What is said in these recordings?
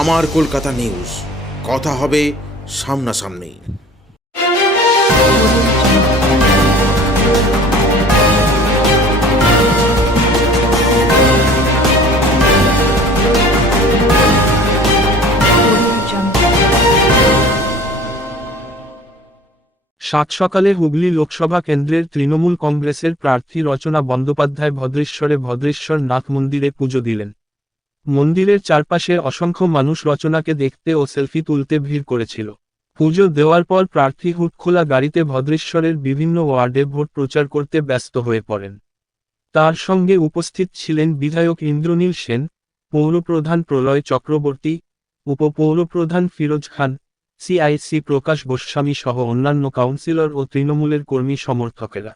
আমার কলকাতা নিউজ, কথা হবে সামনাসামনি। সাত সকালে হুগলি লোকসভা কেন্দ্রের তৃণমূল কংগ্রেসের প্রার্থী রচনা বন্দ্যোপাধ্যায় ভদ্রেশ্বর নাথ মন্দিরে পুজো দিলেন। মন্দিরের চারপাশে অসংখ্য মানুষ রচনাকে দেখতে ও সেলফি তুলতে ভিড় করেছিল। পুজো দেওয়ার পর প্রার্থী হুডখোলা গাড়িতে ভদ্রেশ্বরের বিভিন্ন ওয়ার্ডে ভোট প্রচার করতে ব্যস্ত হয়ে পড়েন। তার সঙ্গে উপস্থিত ছিলেন বিধায়ক ইন্দ্রনীল সেন, পৌরপ্রধান প্রলয় চক্রবর্তী, উপপৌরপ্রধান ফিরোজ খান, সিআইসি প্রকাশ গোস্বামী সহ অন্যান্য কাউন্সিলর ও তৃণমূলের কর্মী সমর্থকেরা।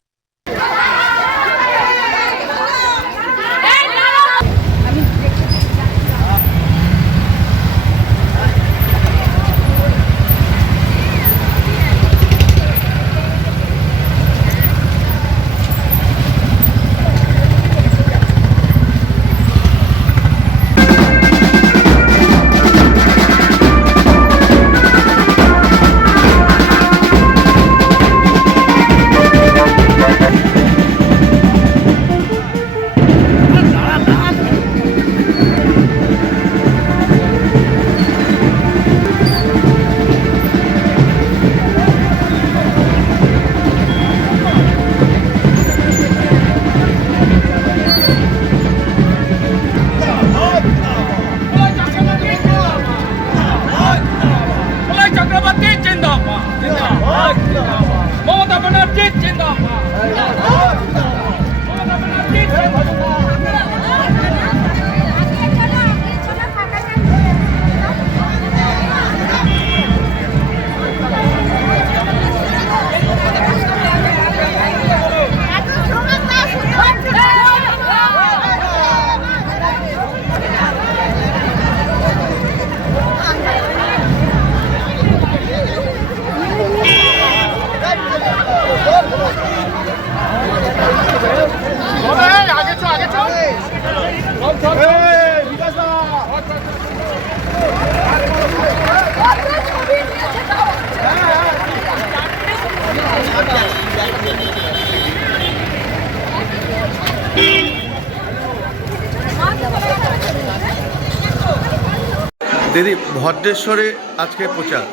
দিদি, ভদ্রেশ্বরে আজকে প্রচার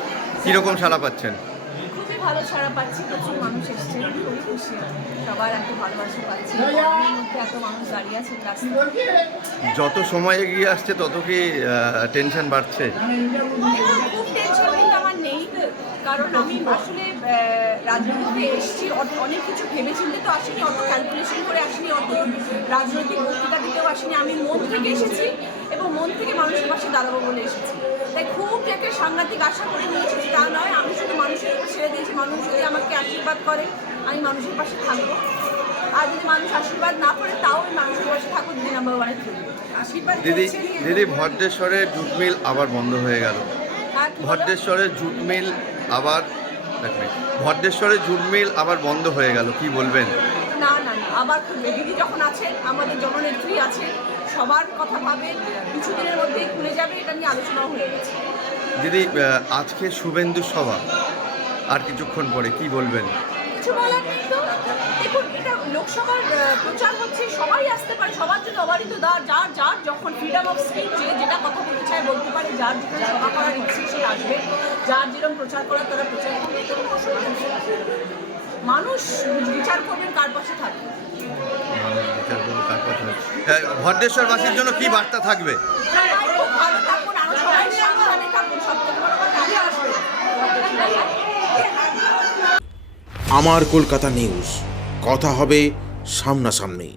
কিরকম সাড়া পাচ্ছেন? খুবই ভালো সাড়া পাচ্ছি, প্রচুর মানুষ এসছে, খুবই খুশি, সবার এত ভালোবাসা পাচ্ছি, গরমের মধ্যে এত মানুষ দাঁড়িয়ে আছে রাস্তায়। যত সময় এগিয়ে আসছে তত কি টেনশন বাড়ছে? খুব টেনশন কিন্তু আমার নেই, কারণ আমি আসলে রাজনীতিতে এসেছি, অনেক কিছু ভেবেচিন্তে তো আসিনি, অত ক্যালকুলেশন করে আসিনি, অত রাজনৈতিক বক্তৃতা দিতেও আসিনি। আমি মন থেকে এসেছি এবং মন থেকে মানুষের পাশে দাঁড়াবো বলে এসেছি। তাই খুব একটা সাংঘাতিক আশা করে নিয়েছি তা নয়, আমি শুধু মানুষের উপর ছেড়ে দিয়েছি। মানুষ যদি আমাকে আশীর্বাদ করে আমি মানুষের পাশে থাকবো, আর যদি মানুষ আশীর্বাদ না করে তাও আমি মানুষের পাশে থাকবো। 2 নম্বর ওয়ানে আশীর্বাদ। দিদি, ভদ্রেশ্বরের জুট মিল আবার বন্ধ হয়ে গেল। ভদ্রেশ্বরের জুট মিল আবার বন্ধ হয়ে গেল, কি বলবেন? না, আবার দিদি যখন আছেন, আমাদের জননেত্রী আছেন, সবার কথা ভাবেন, কিছুদিনের মধ্যেই খুলে যাবে, এটা নিয়ে আলোচনাও হয়ে গেছে। দিদি, আজকে শুভেন্দু সভা আর কিছুক্ষণ পরে, কি বলবেন? কিছু বলার নেই তো। দেখুন, এটা লোকসভার প্রচার হচ্ছে, সবাই আসতে পারে, সবার জন্য অবারিত দ্বার, যার যখন ফ্রিডম অফ স্পিচ, যেটা কথা বলতে চায় বলতে পারে, যার যেটা সভা করার ইচ্ছে সে আসবে, যার যেরকম প্রচার করার তারা প্রচার করবে। মানুষ বিচার করবেন কার পাশে থাকবে। ভদ্রেশ্বরবাসীর জন্য কি বার্তা থাকবে? ভালো থাকুন, আরো সবাই সাবধানে থাকুন, সব থেকে বড় কথা আগে আসবে। আমার কলকাতা নিউজ, কথা হবে সামনাসামনি।